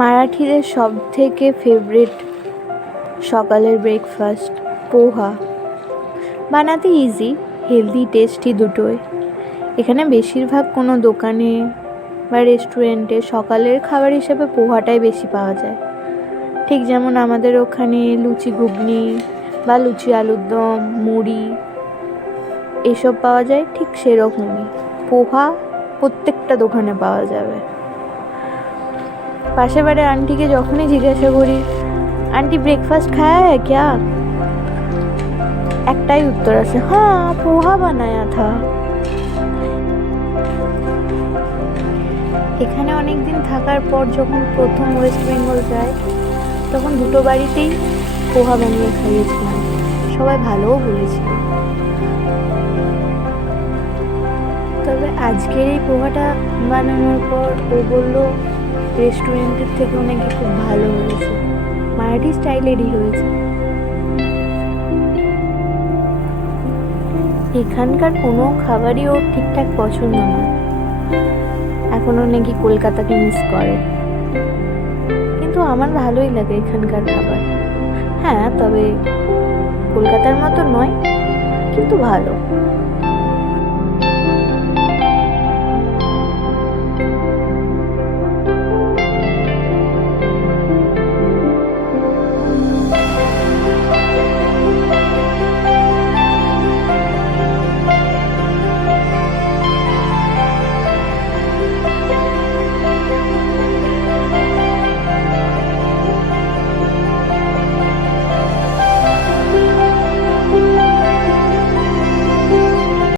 মারাঠিদের সব থেকে ফেভারিট সকালের ব্রেকফাস্ট পোহা। বানাতে ইজি, হেলদি, টেস্টি দুটোই। এখানে বেশিরভাগ কোনো দোকানে বা রেস্টুরেন্টে সকালের খাবার হিসেবে পোহাটাই বেশি পাওয়া যায়। ঠিক যেমন আমাদের ওখানে লুচি ঘুগনি বা লুচি আলুর দম, মুড়ি এসব পাওয়া যায়, ঠিক সেরকমই পোহা প্রত্যেকটা দোকানে পাওয়া যাবে। পাশের বাড়ির আন্টিকে যখনই জিজ্ঞাসা করি, আন্টি ব্রেকফাস্ট খায়া হ্যায় ক্যা, একটাই উত্তর আছে, হ্যাঁ পোহা বানায়া থা। এখানে অনেকদিন থাকার পর যখন প্রথম ওয়েস্ট বেঙ্গল যায়, তখন দুটো বাড়িতেই পোহা বানিয়ে খাইয়েছিলাম, সবাই ভালোও বলেছিল। তবে আজকের এই পোহাটা বানানোর পর ও বললো রেস্টুরেন্টের থেকেও নাকি খুব ভালো হয়েছে, মারাঠি স্টাইলেরই হয়েছে। এখানকার কোনো খাবারই ওর ঠিকঠাক পছন্দ না, এখনও নাকি কলকাতাকে মিস করে। কিন্তু আমার ভালোই লাগে এখানকার খাবার। হ্যাঁ, তবে কলকাতার মতো নয়, কিন্তু ভালো।